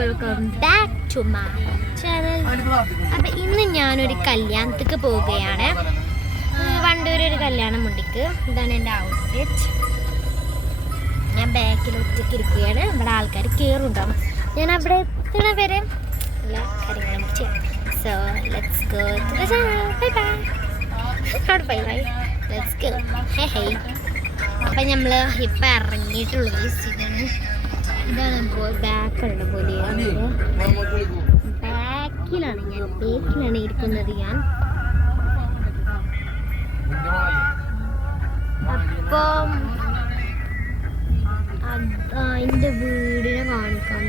Welcome back to my channel. അപ്പം ഇന്ന് ഞാനൊരു കല്യാണത്തേക്ക് പോവുകയാണ്. വണ്ടൂർ ഒരു കല്യാണം മുണ്ടിക്ക്. ഇതാണ് എൻ്റെ ഔട്ട്ഫിറ്റ്. ഞാൻ ബാക്കിൽ ഒറ്റയ്ക്ക് ഇരിക്കുകയാണ്. ഇവിടെ ആൾക്കാർ കയറുണ്ടാവും. ഞാൻ അവിടെ എത്തുന്ന വരെ എല്ലാ കാര്യങ്ങളും ചെയ്യാം. So let's go to the channel. Bye bye. Not bye bye, let's go. Hey hey. അപ്പം നമ്മൾ ഇപ്പം ഇറങ്ങിയിട്ടുള്ളത് ഇതാണ് ബാക്കുള്ള പോലെയാണ്. ബാക്കിലാണ് ഇരിക്കുന്നത് ഞാൻ. അപ്പം അതിൻ്റെ വീടിനെ കാണിക്കാൻ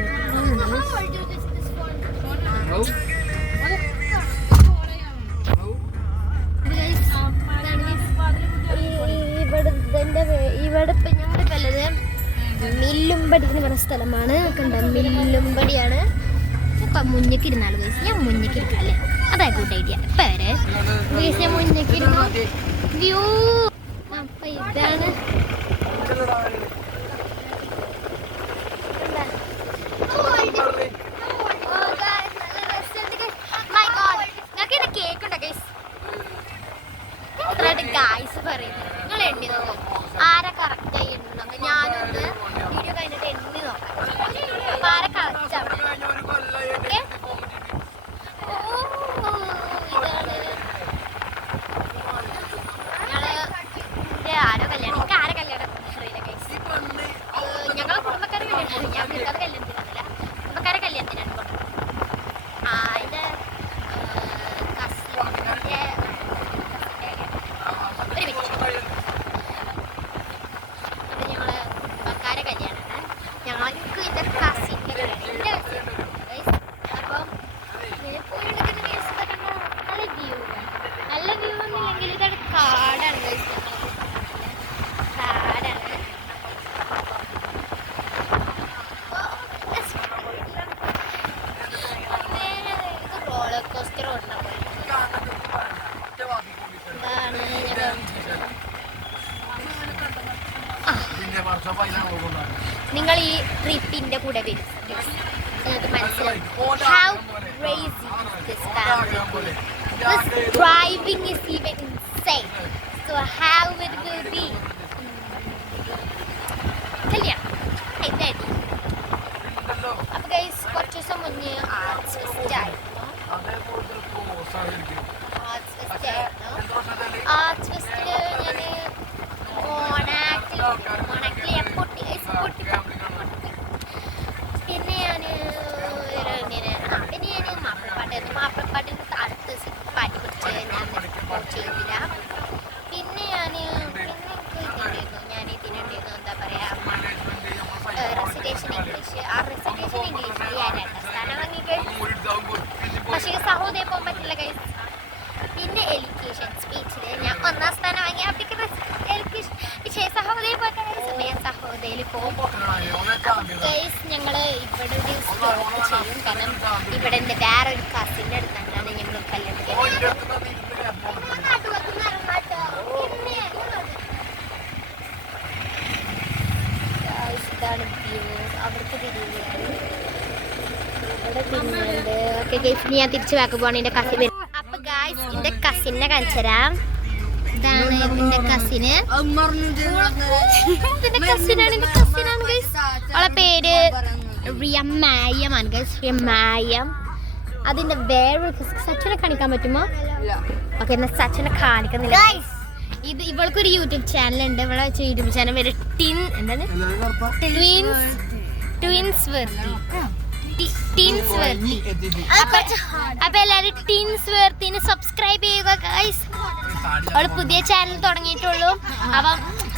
ഇവിടെ ഇപ്പം ഞങ്ങളുടെ വല്ലത് മില്ലുംപടി എന്ന് പറഞ്ഞ സ്ഥലമാണ്. കണ്ട മില്ലുംപടിയാണ്. ഇപ്പം മുന്നിലേക്ക് ഇരുന്നാലും ഗൈസ്, ഞാൻ മുന്നിലേക്ക് ഇരിക്കാല്ലേ, അതാ ഗുഡ് ഐഡിയ. ഇപ്പം വരെ ഗൈസ് ഞാൻ മുന്നിലേക്ക് ഇരുന്നു. വ്യൂ അപ്പം ഇതാണ്. കേക്കുണ്ടോ ഗൈസ്? എത്രയായിട്ട് ഗൈസ് പറയുന്നത്? നിങ്ങൾ എണ്ണി നോക്കാം ആരെ കറക്റ്റ് ആയി എണ്ണി നോക്കാം. ഞാനൊന്ന് വീഡിയോ കഴിഞ്ഞിട്ട് എണ്ണി നോക്കാം. അപ്പം ആരെ കറക്റ്റ് ആവണം. ഓക്കെ, ഞങ്ങള് ആരോ കല്യാണം, എനിക്ക് ആരെ കല്യാണം അറിയില്ല ഗൈസ്. ഞങ്ങളെ കുടുംബക്കാരെ കല്യാണം, ഞാൻ വീട്ടുകാരെ കല്യാണത്തിനല്ല, കുടുംബക്കാരെ കല്യാണത്തിനാണ് പോകുന്നത്. അതിൻ്റെ നിങ്ങൾ ഈ ട്രിപ്പിന്റെ കൂടെ വരും, നിങ്ങൾക്ക് മനസ്സിലാവും. How crazy is this family? This driving is even insane. So how it will be? കല്യാണം ഇതായിരുന്നു. അപ്പോൾ ഗൈസ് കുറച്ച് ദിവസം മുന്നേ ആർട്സ് ഫെസ്റ്റ് ആയിരുന്നു. ആർട്സ് ഫെസ്റ്റിൽ ഞാൻ ഓണാക്ടിൽ ഞാൻ പൊട്ടി. പിന്നെ ഞാൻ മാപ്പിളപ്പാട്ടിന് അടുത്ത് പാട്ടി പിടിച്ച് ഞാൻ ചെയ്തില്ല. പിന്നെ ഞാൻ ഇതിനുണ്ടായിരുന്നു എന്താ പറയുക, റെസിറ്റേഷൻ ഇംഗ്ലീഷ്. ആ റെസിറ്റേഷൻ ഇംഗ്ലീഷിൽ ഞാൻ 2ാം സ്ഥാനം വാങ്ങി കഴിഞ്ഞു. പക്ഷേ സഹോദയ പോകാൻ പറ്റില്ല ഗൈസ്. പിന്നെ എഡ്യൂക്കേഷൻ സ്പീച്ചിൽ ഞാൻ 1ാം സ്ഥാനം വാങ്ങി. അവിടേക്ക് സഹോദയ പോയിട്ട് ഞാൻ സഹോദയയിൽ പോകുമ്പോൾ ഗൈസ് ഞങ്ങൾ ഇവിടെ ഒരു സ്റ്റോപ്പ് ചെയ്യും. കാരണം ഇവിടെ എൻ്റെ വേറൊരു കസിൻ്റെ അടുത്താണ് ഞങ്ങൾ കല്യാണം. ഇതാണ് വ്യൂ. അവർക്ക് തിരിയുകയാണ്. ഇവിടെ തിരിയുന്നുണ്ട്. ഓക്കെ ഗൈസ്, ഞാൻ തിരിച്ച് ബാക്ക് പോവാണ്. എൻ്റെ കസിൻ വരും. അപ്പം ഗൈസ് എൻ്റെ കസിനെ കാണിച്ചു തരാം. ഇതാണ് എൻ്റെ കസിന്. എൻ്റെ കസിനാണ് ഗൈസ്. അവളെ പേര് റിയമായമാണ് ഗൈസ്. റിയമായം. അതിൻ്റെ വേറൊരു സച്ചിനെ കാണിക്കാൻ പറ്റുമോ? ഓക്കെ, എന്നാൽ സച്ചിനെ കാണിക്കുന്നില്ല. ഇത് ഇവൾക്കൊരു യൂട്യൂബ് ചാനലുണ്ട്. ഇവിടെ വെച്ച യൂട്യൂബ് ചാനൽ പേര് എന്താണ് ട്വിൻസ് വർത്തി. അപ്പൊ എല്ലാരും ടിൻസ് വർത്തിന് സബ്സ്ക്രൈബ് ചെയ്യുക ഗൈസ്. അവള് പുതിയ ചാനൽ തുടങ്ങിയിട്ടുള്ളൂ. അപ്പം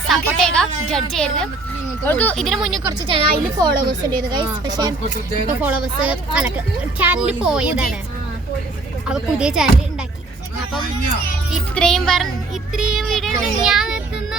സപ്പോർട്ട് ചെയ്യുക, ജഡ്ജ് ചെയ്യരുത്. അവൾക്ക് ഇതിനു മുന്നേ കുറച്ച് ചാനൽ അതിൽ ഫോളോവേഴ്സ് ഉണ്ടായിരുന്നു ഗൈസ്. പക്ഷെ ഇപ്പൊ ഫോളോവേഴ്സ് ചാനലിൽ പോയതാണ്. അവ പുതിയ ചാനൽ ഉണ്ടാക്കി. അപ്പം ഇത്രയും വീഡിയോ ഞാൻ എത്തുന്ന